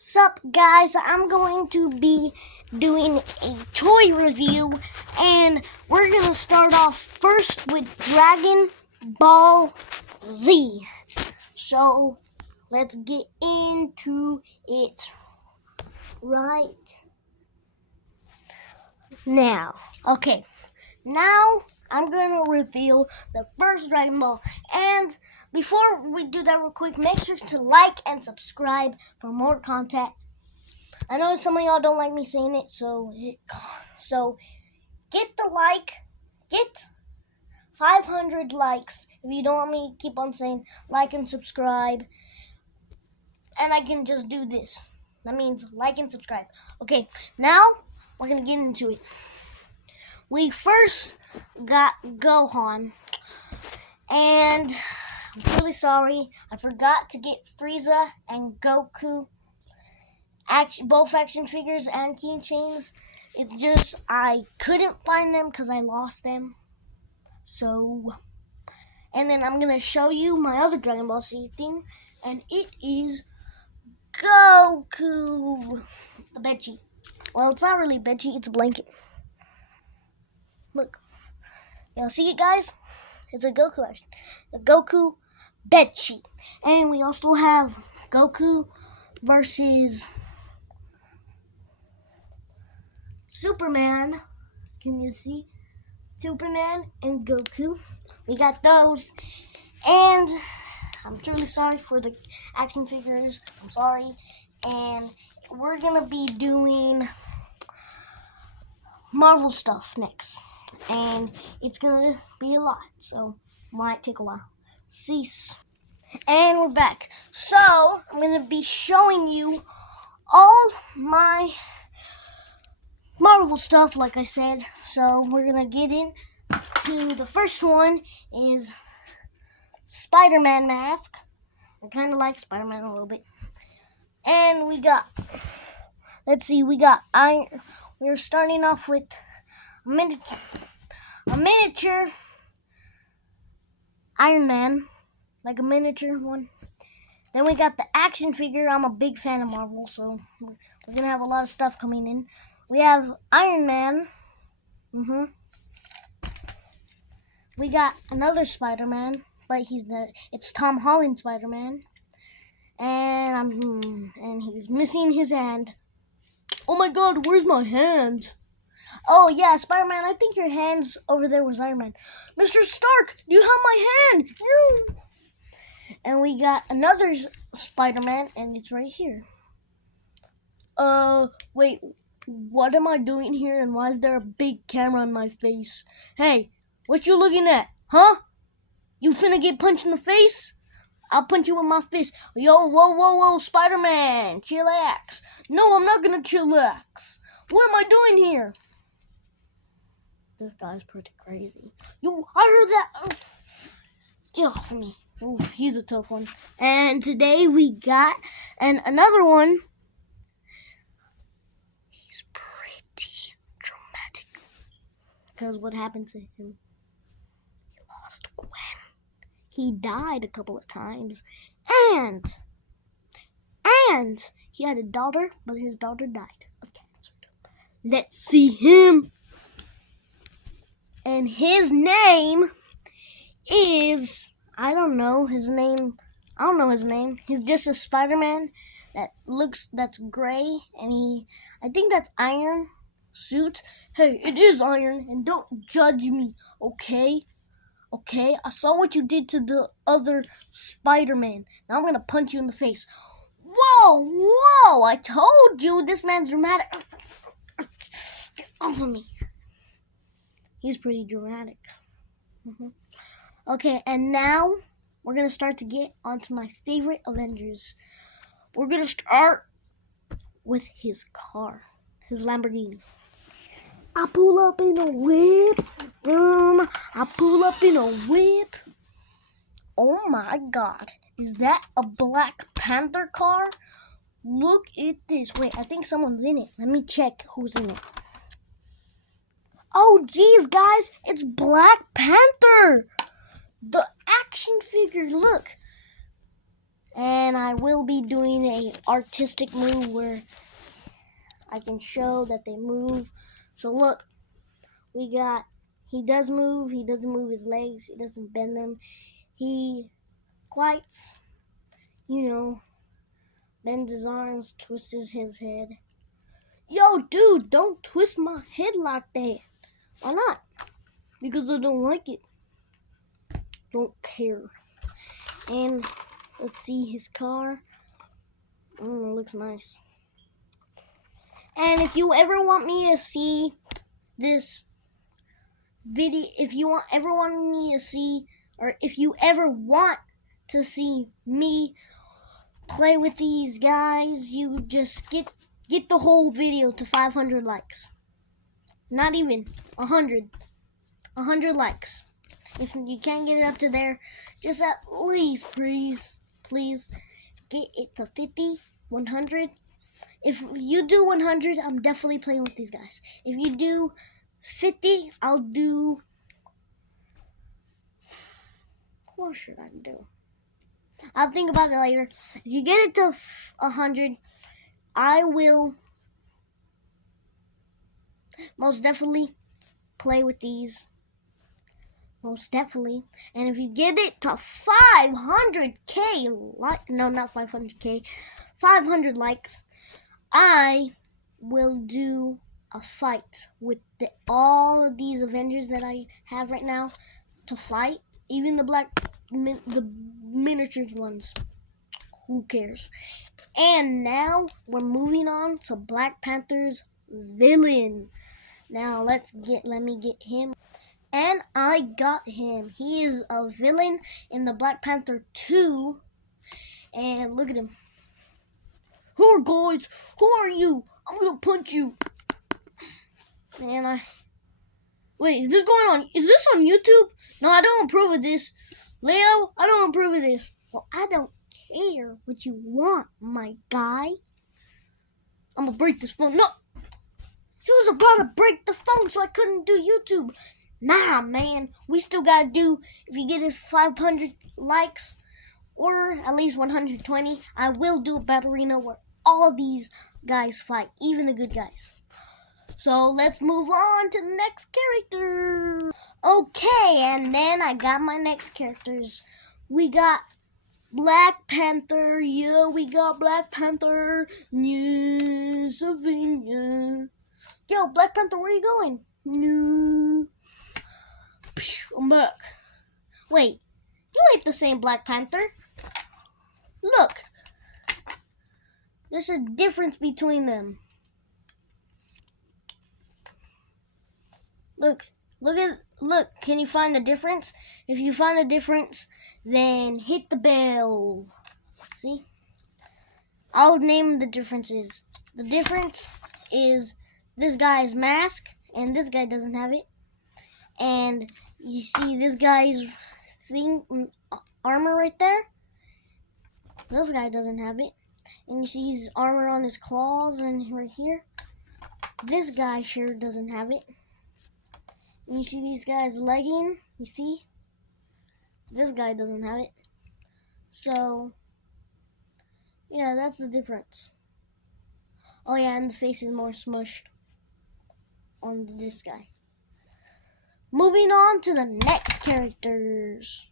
Sup guys, I'm going to be doing a toy review and we're going to start off first with Dragon Ball Z. So let's get into it right now. Okay, now I'm going to reveal the first Dragon Ball. And before we do that real quick, make sure to like and subscribe for more content. I know some of y'all don't like me saying it, so get the like, get 500 likes if you don't want me to keep on saying like and subscribe, and I can just do this. That means like and subscribe. Okay, now we're gonna get into it. We first got Gohan, and I'm really sorry, I forgot to get Frieza and Goku both action figures and keychains. It's just I couldn't find them because I lost them. So, and then I'm gonna show you my other Dragon Ball Z thing, and it is Goku, the bed sheet. Well, it's not really a bed sheet; it's a blanket. Look, y'all see it, guys? It's a Goku action, the Goku bed sheet, and we also have Goku versus Superman. Can you see? Superman and Goku. We got those. And I'm truly sorry for the action figures. I'm sorry. And we're going to be doing Marvel stuff next. And it's going to be a lot. So might take a while. Cease. And we're back. So I'm going to be showing you all my Marvel stuff, like I said. So we're gonna get into the first one is Spider-Man mask. I kind of like Spider-Man a little bit. And we got, let's see, we're starting off with a miniature Iron Man, like a miniature one. Then we got the action figure. I'm a big fan of Marvel, so we're gonna have a lot of stuff coming in. We have Iron Man. We got another Spider-Man, but it's Tom Holland Spider-Man. And he's missing his hand. Oh my god, where's my hand? Oh yeah, Spider-Man, I think your hand's over there was Iron Man. Mr. Stark, do you have my hand? No. And we got another Spider-Man, and it's right here. Wait. What am I doing here, and why is there a big camera on my face? Hey, what you looking at? Huh? You finna get punched in the face? I'll punch you with my fist. Yo, whoa, Spider-Man, chillax. No, I'm not gonna chillax. What am I doing here? This guy's pretty crazy. I heard that. Oh, get off of me. Ooh, he's a tough one. And today we got another one. Because what happened to him? He lost Gwen. He died a couple of times. And he had a daughter, but his daughter died of cancer. Let's see him. And his name is, I don't know his name. He's just a Spider-Man that's gray, and I think that's Iron suit. Hey, it is Iron, and don't judge me, okay? Okay, I saw what you did to the other Spider-Man. Now I'm gonna punch you in the face. Whoa, I told you this man's dramatic. Get off of me. He's pretty dramatic. Okay, and now we're gonna start to get onto my favorite Avengers. We're gonna start with his car, his Lamborghini. I pull up in a whip. I pull up in a whip. Oh my god. Is that a Black Panther car? Look at this. Wait, I think someone's in it. Let me check who's in it. Oh, geez, guys. It's Black Panther. The action figure. Look. And I will be doing a artistic move where I can show that they move. So look, we got, he does move, he doesn't move his legs, he doesn't bend them. He quite, bends his arms, twists his head. Yo, dude, don't twist my head like that. Why not? Because I don't like it. Don't care. And let's see his car. It looks nice. And if you ever want me to see this video, if you ever want me to see, or if you ever want to see me play with these guys, you just get the whole video to 500 likes. Not even 100 likes. If you can't get it up to there, just at least please get it to 50, 100. If you do 100, I'm definitely playing with these guys. If you do 50, I'll do, what should I do? I'll think about it later. If you get it to 100, I will most definitely play with these. Most definitely. And if you get it to 500K, no, not 500K, 500 likes, I will do a fight with all of these Avengers that I have right now to fight. Even the miniatures ones. Who cares? And now we're moving on to Black Panther's villain. Now let me get him. And I got him. He is a villain in the Black Panther 2. And look at him. Who guys? Who are you? I'm gonna punch you. And wait, is this going on? Is this on YouTube? No, I don't approve of this. Leo, I don't approve of this. Well, I don't care what you want, my guy. I'm gonna break this phone. No! He was about to break the phone so I couldn't do YouTube. Nah, man. We still gotta do, if you get it 500 likes, or at least 120, I will do a battle arena where all these guys fight, even the good guys. So let's move on to the next character. Okay, and then I got my next characters. We got Black Panther. Yeah, we got Black Panther. New Savannah. Yo, Black Panther, where you going? No. I'm back. Wait, you ain't the same Black Panther. Look. There's a difference between them. Look, can you find the difference? If you find the difference, then hit the bell. See? I'll name the differences. The difference is this guy's mask, and this guy doesn't have it. And you see this guy's armor right there? This guy doesn't have it. And you see his armor on his claws and right here? This guy sure doesn't have it. And you see these guys' legging? You see? This guy doesn't have it. So, yeah, that's the difference. Oh yeah, and the face is more smushed on this guy. Moving on to the next characters.